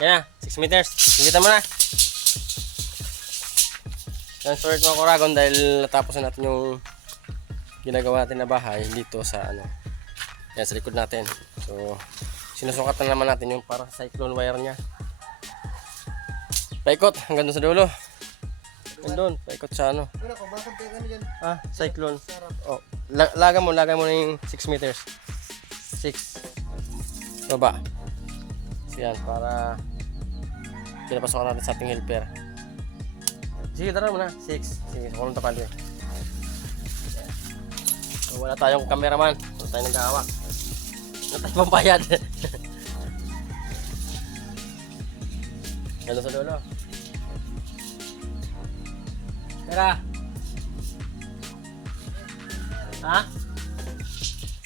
Yan na, 6 meters. Hinggitan mo na. Transfer mo ako ragon dahil natapos na natin yung ginagawa natin na bahay dito sa ano. Yan sa likod natin. So, sinusukat na naman natin yung para cyclone wire niya. Paikot hanggang doon sa dulo. Hanggang doon, paikot sa ano. Cyclone. Oh, lagay mo na yung 6 meters. 6. Baba. So yan, para pinapasok natin sa ating helper. Sige, tara mo na. 6. Sige, kulong tapal yun. So, wala tayong cameraman. Wala tayong naghahawak. Wala tayong pampayad. Gano'n sa dulo. Tara. Ha?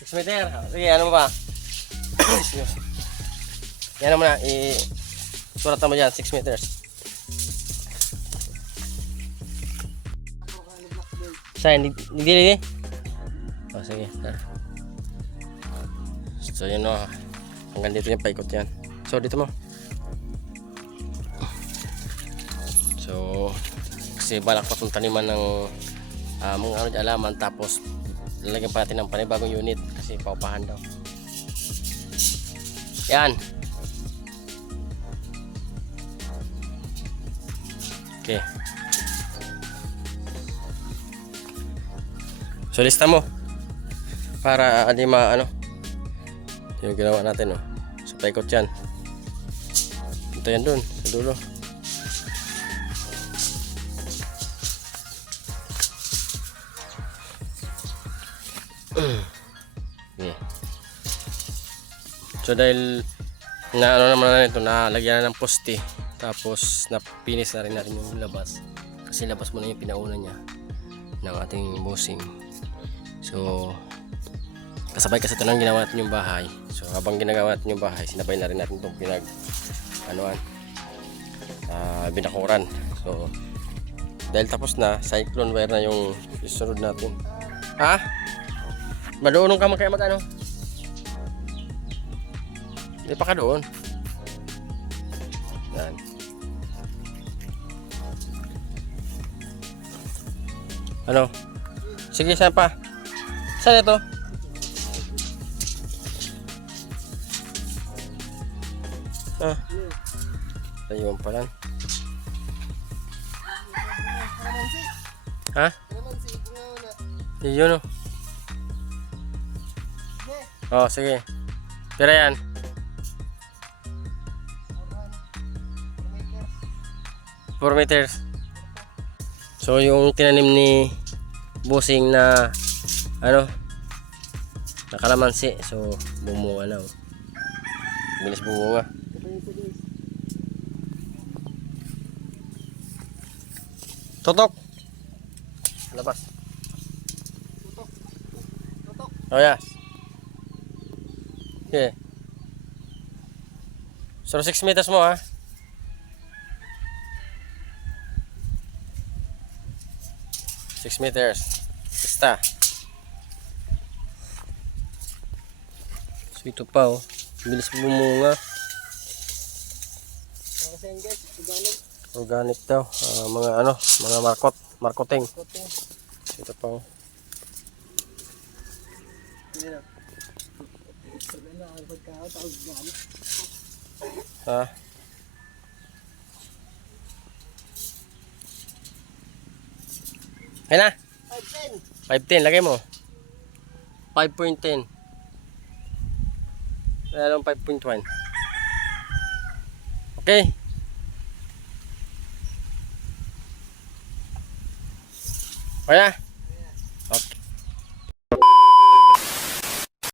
6 meter. Sige, ano mo ba? Yan mo na. Surat mo dyan. 6 meters. Saan? Hindi. Oh, sige. So, yun o. Hanggang dito yung paikot yan. So, dito mo. So, kasi balak pa itong taniman ng mga ano dyan alaman. Tapos, lalagyan pa natin ng panibagong unit. Kasi paupahan daw. Yan. Okay. So lista mo para di ano yung ginawa natin so paikot yan. Ito yan dun sa dulo. Okay. So dahil na ano naman na ito, nalagyan na ng poste, tapos napinis na rin natin yung labas kasi labas muna yung pinauna niya ng ating busing. So kasabay kasi ito nang ginawa natin yung bahay. So habang ginagawa natin yung bahay, sinabay na rin natin itong binakuran. So dahil tapos na, cyclone wire na yung isunod natin. Ha? Madoon ka kaya mag-ano? Hindi pa ka doon. Yan. Ano? Sige, saan pa? Saan ito? Ayun pa lang. Ha? Yun o. Oh, sige. Pero yan. $4 meters. So yung tinanim ni busing na na kalamansi, so bumunga na. Bilis bumunga. Tutok. Labas. Tutok. Oh yeah. Okay. So 6 meters mo ha. 6 meters. Basta. So ito pa bilis bumunga. Organic daw. Mga marketing. So ito pa Ha? Kaya na? 510. Lagay mo. 5.10. Mayroon 5.1. Okay. Kaya